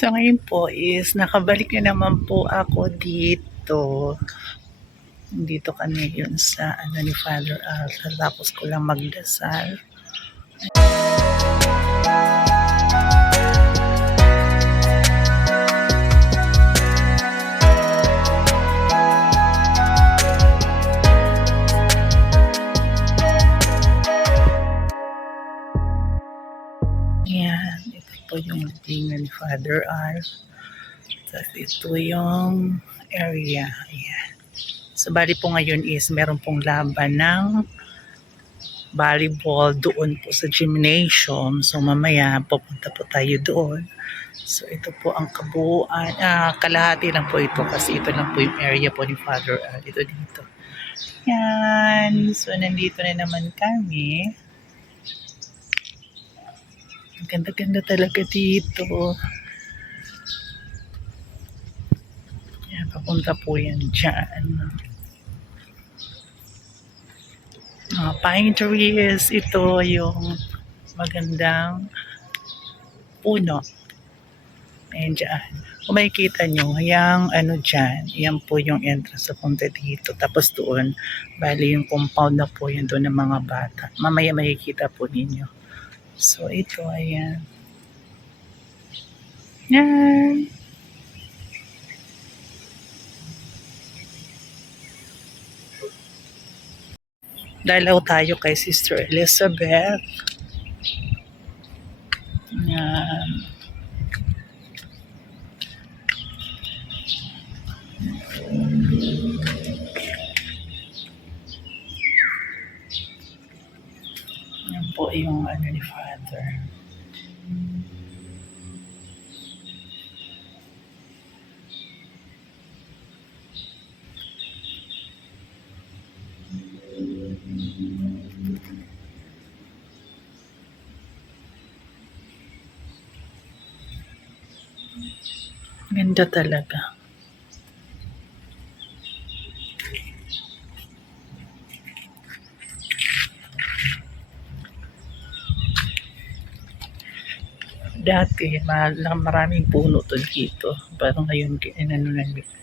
So ngayon po is nakabalik na naman po ako dito. Dito kami yun sa ano ni Father Al. Tapos ko lang magdasal. Ayan, ito po yung tinga ni Father Al. Tapos ito yung area. Ayan. So bali po ngayon is meron pong laban ng volleyball doon po sa gymnasium. So mamaya pupunta po tayo doon. So ito po ang kabuuan. Kalahati lang po ito kasi ito lang po yung area po ni Father Al. Ito dito. Yan. So nandito na naman kami. Ang ganda-ganda talaga dito. Yan, papunta po yan dyan. Pine trees. Ito yung magandang puno. Ayan dyan. Kung makikita nyo, yung ano dyan, yan po yung entrance sa punta dito. Tapos doon, bali yung compound na po yun doon ng mga bata. Mamaya makikita po ninyo. So, ito, ayan. Yan. Dalaw tayo kay Sister Elizabeth. Yan. Yan po yung ano ni Father. Ganda talaga. Dati, maraming puno to dito. Parang ngayon, inano lang dito.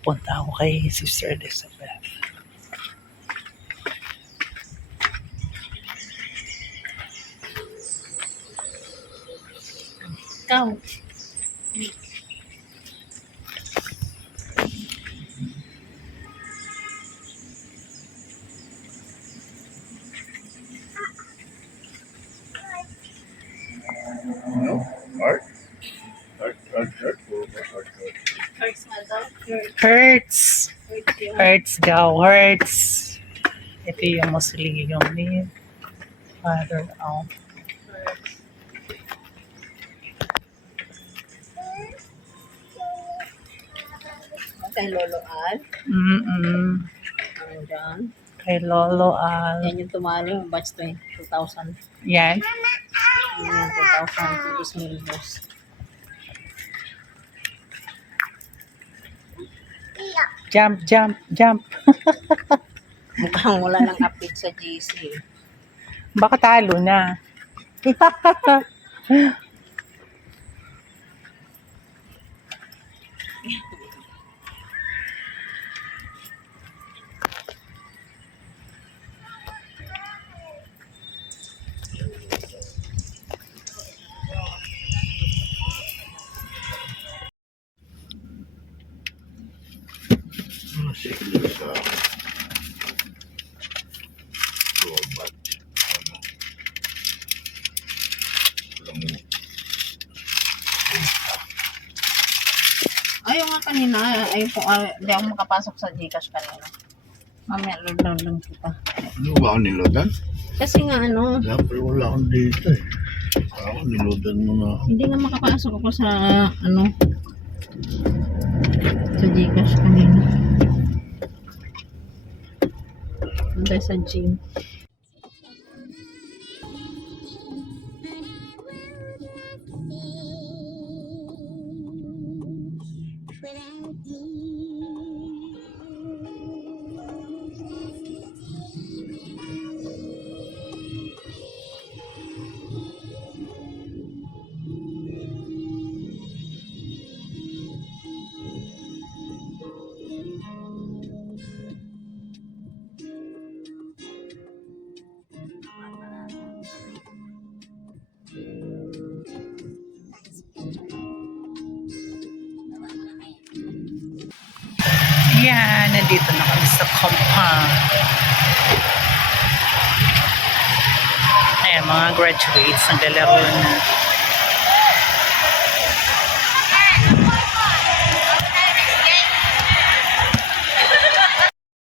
Punta ako kay Sister Elizabeth. Ikaw. No? Heart? Heart. Hurts. Hurts daw. Hurts. Ito yung mausoleum ni Father Al. Kay Lolo Al. Ano dyan? Kay Lolo Al. Yan yung tumalo, batch 2000. Yan. Yan, 2000. Is millions. Jump. Mukhang wala nang update sa GC. Baka talo na. Masikli sa Rovid. Ayaw nga kanina, ayaw po, hindi ako makapasok sa Gcash kanina. Mamaya, load kita. Ano ba ako nilodan? Kasi nga ano, Dapat wala akong dito eh. Ako nilodan mo na ako. hindi nga makapasok ako sa ano, sa Gcash kanina. Punta sa gym. Ayan, nandito na kami sa compound. Ayan, mga graduates naglalaro na.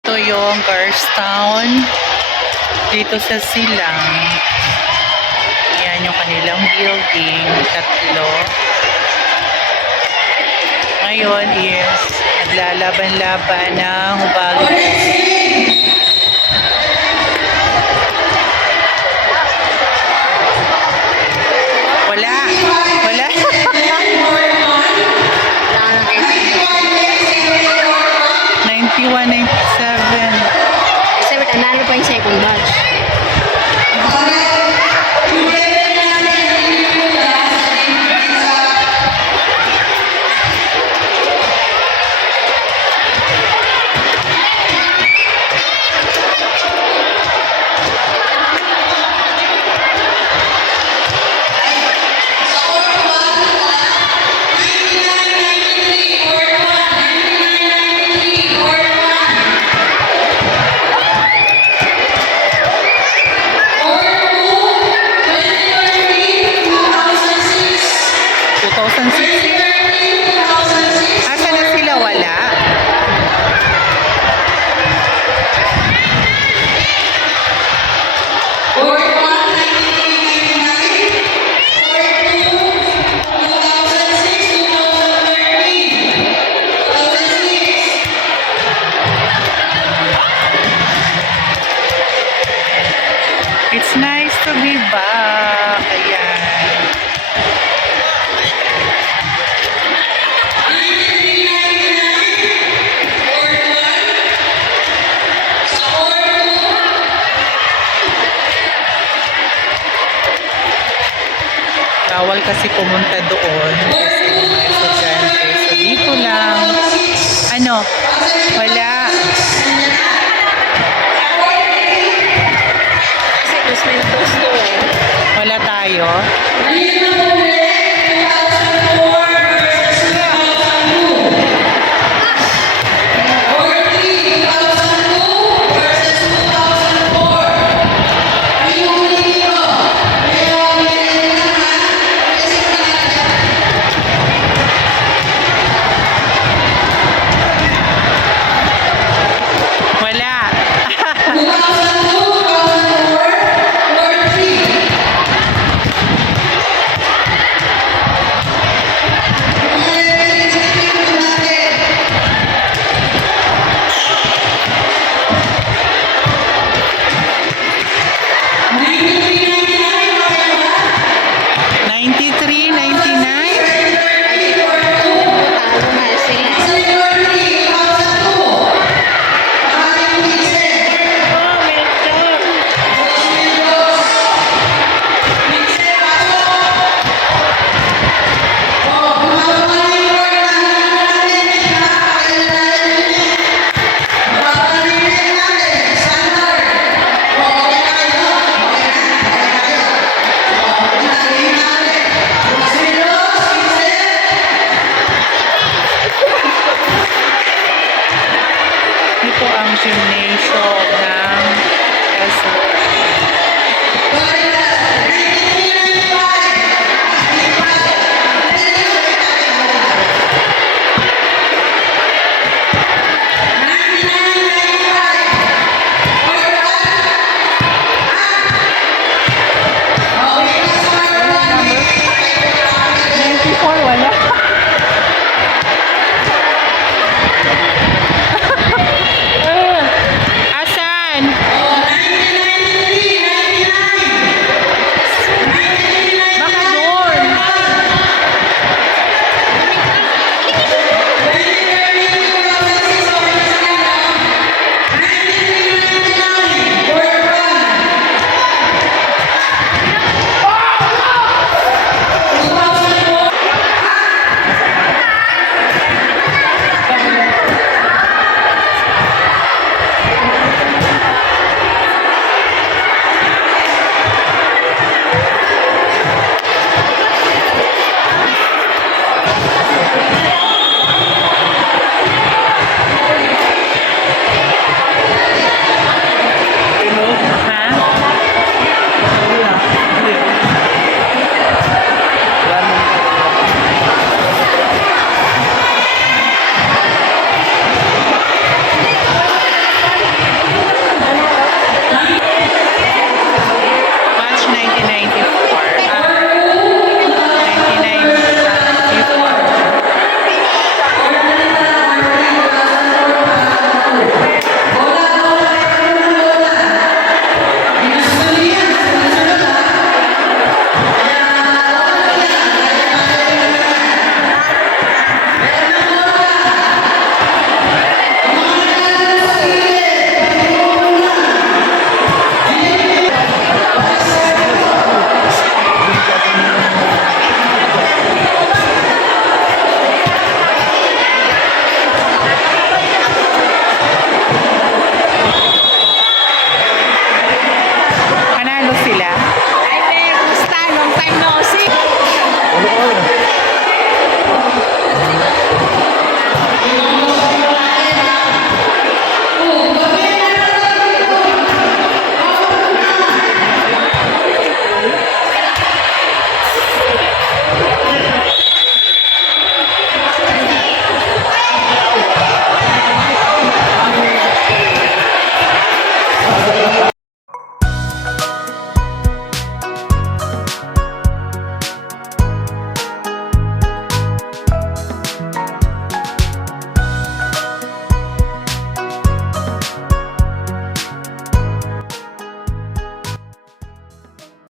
Ito yung Girls Town dito sa Silang. Ayan yung kanilang building, tatlo. Ngayon is naglalaban-laban ng volleyball. Wala. Wala. 91, 97. Kasi nanalo pa yung second batch. Asa na sila? Wala. It's nice to be back. Ayan. Bawal kasi pumunta doon kasi mga estudyante. So dito lang. Ano? Wala. Kasi mas may gusto eh. Wala tayo.